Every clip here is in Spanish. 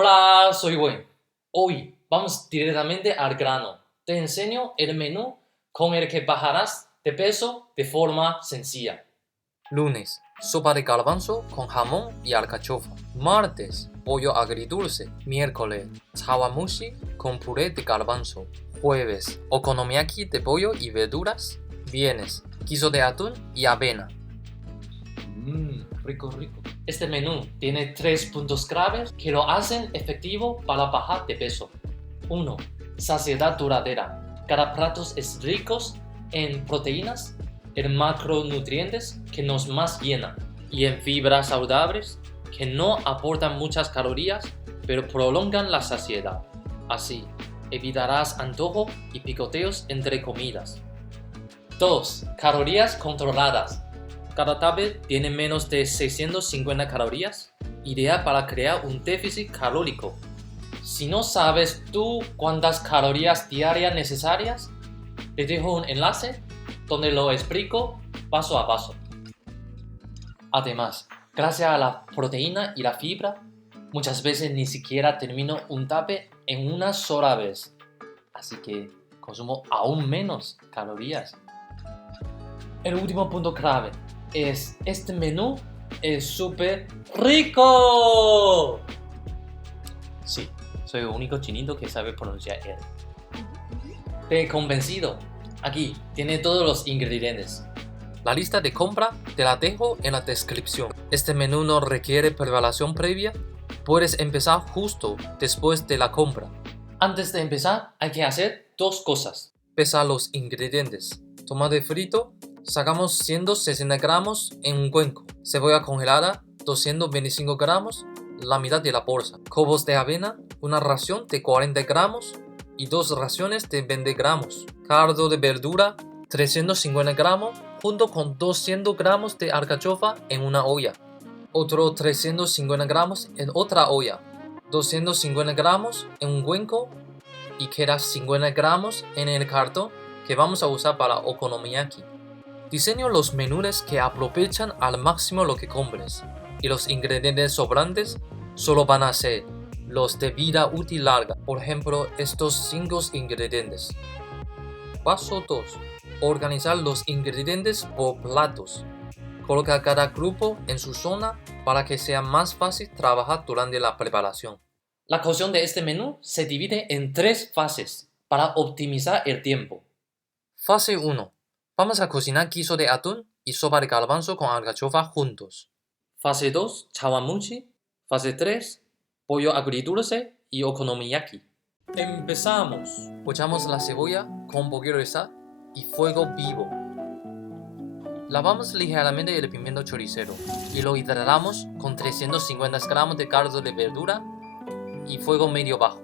Hola, soy Wayne. Hoy vamos directamente al grano. Te enseño el menú con el que bajarás de peso de forma sencilla. Lunes, sopa de garbanzo con jamón y alcachofa. Martes, pollo agridulce. Miércoles, chawamushi con puré de garbanzo. Jueves, okonomiyaki de pollo y verduras. Viernes, guiso de atún y avena. Rico, rico. Este menú tiene 3 puntos claves que lo hacen efectivo para bajar de peso. 1. Saciedad duradera. Cada plato es rico en proteínas, en macronutrientes que nos más llenan y en fibras saludables que no aportan muchas calorías pero prolongan la saciedad. Así, evitarás antojo y picoteos entre comidas. 2. Calorías controladas. Cada tablet tiene menos de 650 calorías, ideal para crear un déficit calórico. Si no sabes tú cuántas calorías diarias necesarias, te dejo un enlace donde lo explico paso a paso. Además, gracias a la proteína y la fibra, muchas veces ni siquiera termino un tablet en una sola vez. Así que consumo aún menos calorías. El último punto clave es este menú es súper rico. Sí, soy el único chinito que sabe pronunciar él. Te he convencido. Aquí tiene todos los ingredientes. La lista de compra te la dejo en la descripción. Este menú no requiere preparación previa. Puedes empezar justo después de la compra. Antes de empezar, hay que hacer 2 cosas. Pesar los ingredientes. Tomate frito, sacamos 160 gramos en un cuenco. Cebolla congelada, 225 gramos, la mitad de la bolsa. Cobos de avena, una ración de 40 gramos y 2 raciones de 20 gramos. Caldo de verdura, 350 gramos, junto con 200 gramos de alcachofa en una olla. Otro 350 gramos en otra olla. 250 gramos en un cuenco y queda 50 gramos en el cartón que vamos a usar para okonomiyaki. Diseño los menús que aprovechan al máximo lo que compres y los ingredientes sobrantes solo van a ser los de vida útil larga, por ejemplo estos 5 ingredientes. Paso 2. Organizar los ingredientes por platos. Coloca cada grupo en su zona para que sea más fácil trabajar durante la preparación. La cocción de este menú se divide en 3 fases para optimizar el tiempo. Fase 1. Vamos a cocinar guiso de atún y sopa de garbanzo con alcachofa juntos. Fase 2, chawamushi. Fase 3, pollo agridulce y okonomiyaki. Empezamos. Pochamos la cebolla con un poquito de sal y fuego vivo. Lavamos ligeramente el pimiento choricero y lo hidratamos con 350 gramos de caldo de verdura y fuego medio bajo.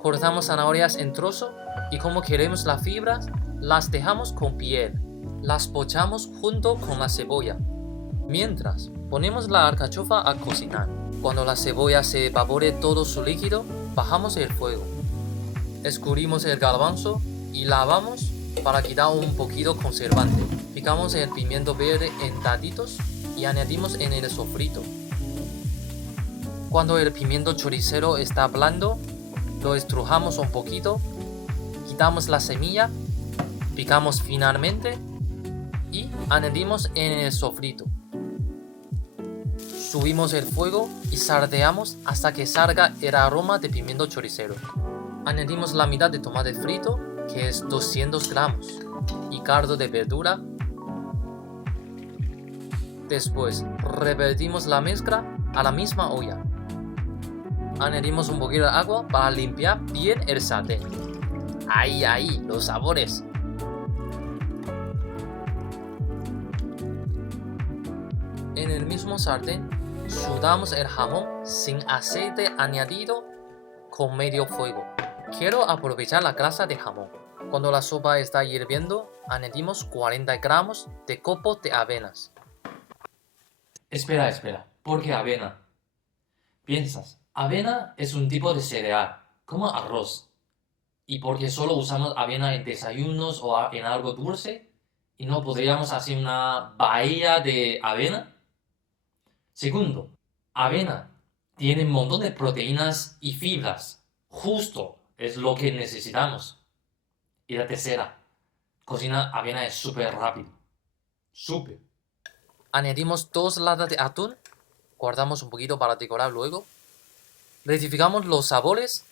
Cortamos zanahorias en trozos y como queremos las fibras, las dejamos con piel. Las pochamos junto con la cebolla. Mientras, ponemos la alcachofa a cocinar. Cuando la cebolla se evapore todo su líquido, bajamos el fuego. Escurrimos el garbanzo y lavamos para quitar un poquito conservante. Picamos el pimiento verde en daditos y añadimos en el sofrito. Cuando el pimiento choricero está blando, lo estrujamos un poquito, quitamos la semilla, picamos finamente y añadimos en el sofrito. Subimos el fuego y salteamos hasta que salga el aroma de pimiento choricero. Añadimos la mitad de tomate frito, que es 200 gramos, y caldo de verdura. Después, revertimos la mezcla a la misma olla. Añadimos un poquito de agua para limpiar bien el sartén. Ahí, los sabores. En el mismo sartén, sudamos el jamón sin aceite añadido con medio fuego. Quiero aprovechar la grasa de jamón. Cuando la sopa está hirviendo, añadimos 40 gramos de copo de avenas. Espera, ¿por qué avena? Piensas, avena es un tipo de cereal, como arroz. ¿Y por qué solo usamos avena en desayunos o en algo dulce? ¿Y no podríamos hacer una paella de avena? Segundo, avena Tiene un montón de proteínas y fibras. Justo es lo que necesitamos. Y la tercera, cocinar avena es súper rápido. Súper. Añadimos 2 latas de atún. Guardamos un poquito para decorar luego. Rectificamos los sabores.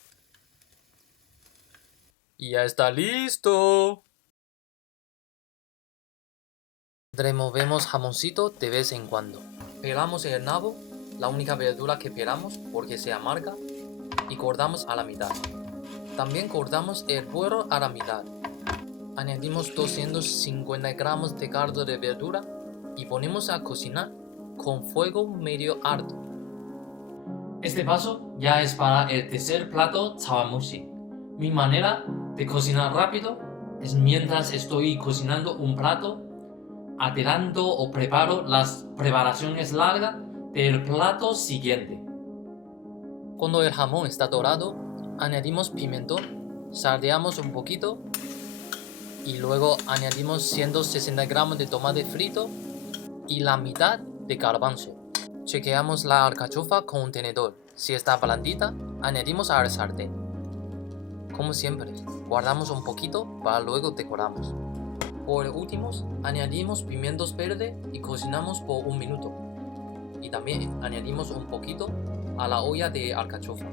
Y ya está listo. Removemos jamoncito de vez en cuando. Pelamos el nabo, la única verdura que pelamos porque se amarga, y cortamos a la mitad. También cortamos el puerro a la mitad. Añadimos 250 gramos de caldo de verdura y ponemos a cocinar con fuego medio alto. Este paso ya es para el tercer plato chawanmushi. Mi manera de cocinar rápido es mientras estoy cocinando un plato, adelanto o preparo las preparaciones largas del plato siguiente. Cuando el jamón está dorado, añadimos pimentón, salteamos un poquito y luego añadimos 160 gramos de tomate frito y la mitad de garbanzo. Chequeamos la alcachofa con un tenedor. Si está blandita, añadimos al sartén. Como siempre, guardamos un poquito para luego decoramos. Por último, añadimos pimientos verdes y cocinamos por 1 minuto. Y también añadimos un poquito a la olla de alcachofa.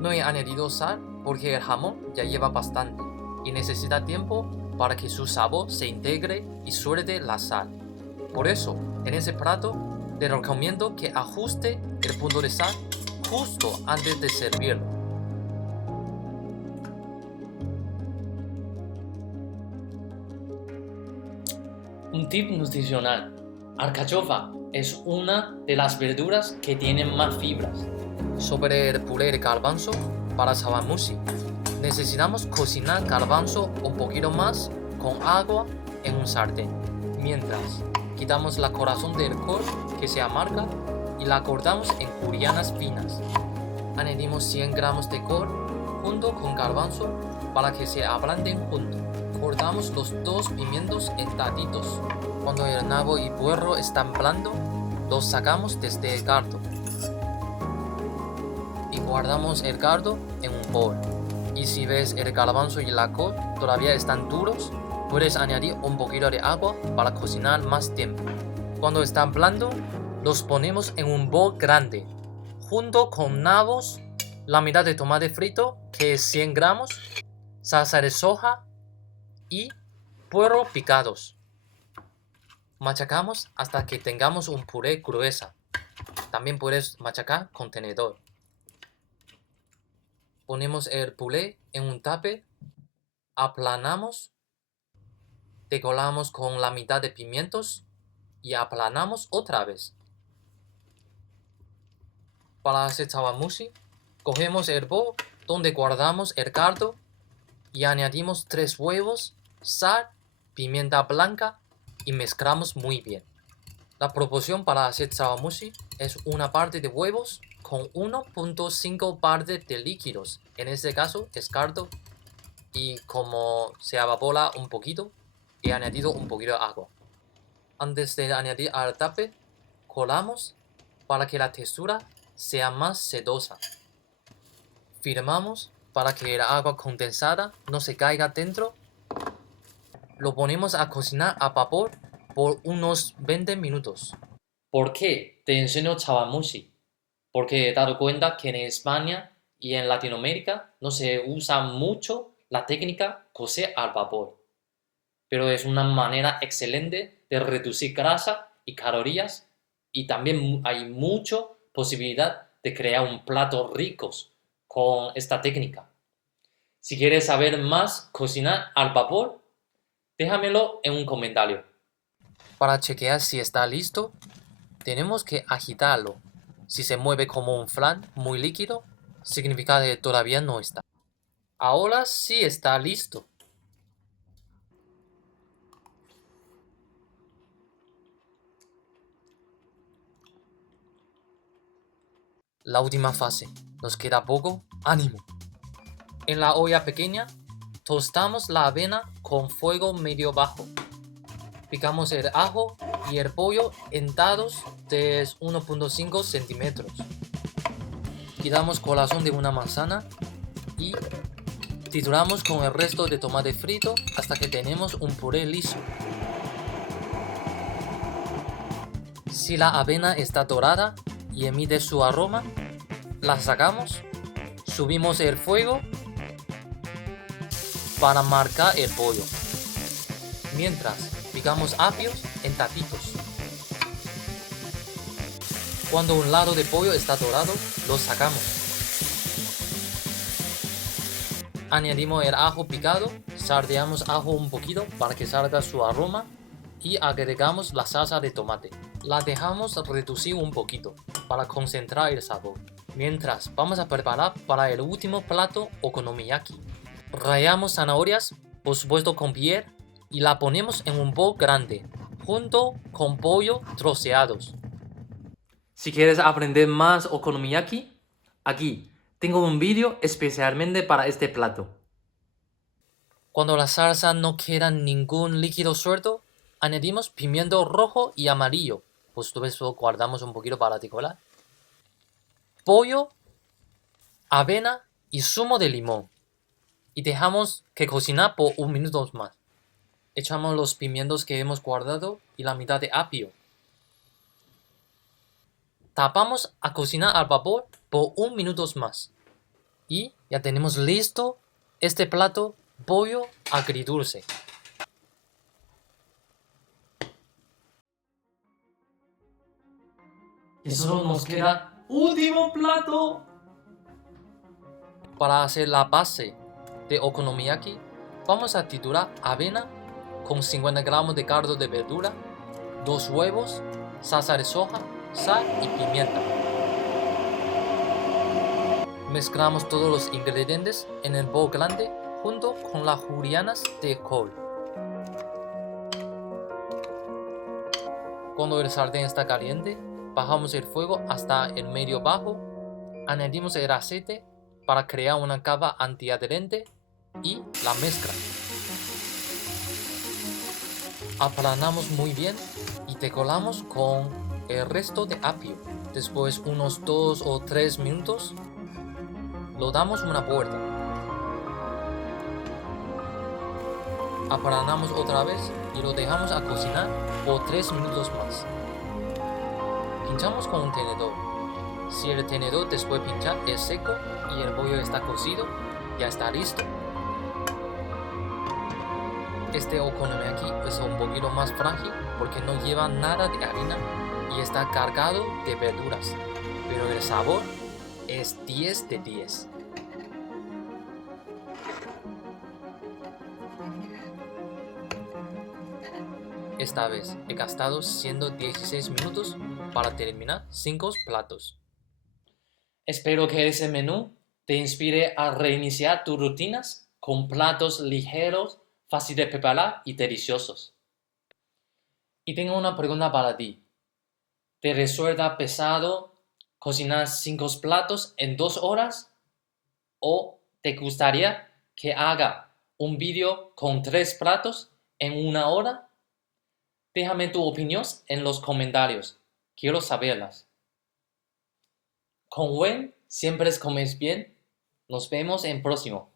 No he añadido sal porque el jamón ya lleva bastante y necesita tiempo para que su sabor se integre y suelte la sal. Por eso, en ese plato, le recomiendo que ajuste el punto de sal justo antes de servirlo. Un tip nutricional. Alcachofa es una de las verduras que tienen más fibras. Sobre el puré de garbanzo para chawanmushi, necesitamos cocinar garbanzo un poquito más con agua en un sartén. Mientras, quitamos la corazón del col que se amarga y la cortamos en julianas finas. Añadimos 100 gramos de col junto con garbanzo para que se ablanden juntos. Cortamos los 2 pimientos en daditos. Cuando el nabo y puerro están blandos, los sacamos desde el caldo y guardamos el caldo en un bol. Y si ves el garbanzo y la col todavía están duros, puedes añadir un poquito de agua para cocinar más tiempo. Cuando están blandos, los ponemos en un bol grande, junto con nabos, la mitad de tomate frito, que es 100 gramos, salsa de soja y puerro picados. Machacamos hasta que tengamos un puré gruesa. También puedes machacar con tenedor. Ponemos el puré en un tupper, aplanamos, decoramos con la mitad de pimientos y aplanamos otra vez. Para hacer chawanmushi, cogemos el bol donde guardamos el caldo y añadimos 3 huevos, sal, pimienta blanca y mezclamos muy bien. La proporción para hacer chawanmushi es 1 parte de huevos con 1.5 partes de líquidos. En este caso es caldo, y como se evapora un poquito, he añadido un poquito de agua. Antes de añadir al tupper, colamos para que la textura sea más sedosa. Firmamos para que el agua condensada no se caiga dentro. Lo ponemos a cocinar a vapor por unos 20 minutos. ¿Por qué te enseño chawanmushi? Porque he dado cuenta que en España y en Latinoamérica no se usa mucho la técnica cocer al vapor, pero es una manera excelente de reducir grasa y calorías, y también hay mucha posibilidad de crear un plato ricos con esta técnica. Si quieres saber más cocinar al vapor, déjamelo en un comentario. Para chequear si está listo, tenemos que agitarlo. Si se mueve como un flan muy líquido, significa que todavía no está. Ahora sí está listo. La última fase. Nos queda poco. ¡Ánimo! En la olla pequeña, tostamos la avena con fuego medio bajo. Picamos el ajo y el pollo en dados de 1.5 centímetros. quitamos corazón de una manzana y trituramos con el resto de tomate frito hasta que tenemos un puré liso. Si la avena está dorada y emite su aroma, la sacamos, subimos el fuego para marcar el pollo, mientras picamos apios en tapitos. Cuando un lado de pollo está dorado, lo sacamos. Añadimos el ajo picado, salteamos ajo un poquito para que salga su aroma y agregamos la salsa de tomate. La dejamos reducir un poquito para concentrar el sabor. Mientras, vamos a preparar para el último plato okonomiyaki. Rallamos zanahorias, por supuesto con piel, y la ponemos en un bol grande, junto con pollo troceados. Si quieres aprender más okonomiyaki, aquí tengo un vídeo especialmente para este plato. Cuando la salsa no queda ningún líquido suelto, añadimos pimiento rojo y amarillo. Por supuesto, guardamos un poquito para decorar. Pollo, avena y zumo de limón. Y dejamos que cocinar por 1 minuto más. Echamos los pimientos que hemos guardado y la mitad de apio. Tapamos a cocinar al vapor por 1 minuto más. Y ya tenemos listo este plato pollo agridulce. Y solo nos queda último plato. Para hacer la base de okonomiyaki, vamos a triturar avena con 50 gramos de caldo de verdura, 2 huevos, salsa de soja, sal y pimienta. Mezclamos todos los ingredientes en el bol grande junto con las julianas de col. Cuando el sartén está caliente, bajamos el fuego hasta el medio bajo, añadimos el aceite para crear una capa antiadherente y la mezcla. Aplanamos muy bien y decoramos con el resto de apio. Después unos 2 o 3 minutos, lo damos una vuelta. Aplanamos otra vez y lo dejamos a cocinar por 3 minutos más. Pinchamos con un tenedor. Si el tenedor después de pinchar es seco y el pollo está cocido, ya está listo. Este okonomiyaki es un poquito más frágil porque no lleva nada de harina y está cargado de verduras, pero el sabor es 10 de 10. Esta vez he gastado 116 minutos para terminar 5 platos. Espero que ese menú te inspire a reiniciar tus rutinas con platos ligeros, fáciles de preparar y deliciosos. Y tengo una pregunta para ti. ¿Te resulta pesado cocinar 5 platos en 2 horas? ¿O te gustaría que haga un vídeo con 3 platos en 1 hora? Déjame tu opinión en los comentarios. Quiero saberlas. Con Wen, siempre comes bien. Nos vemos en próximo.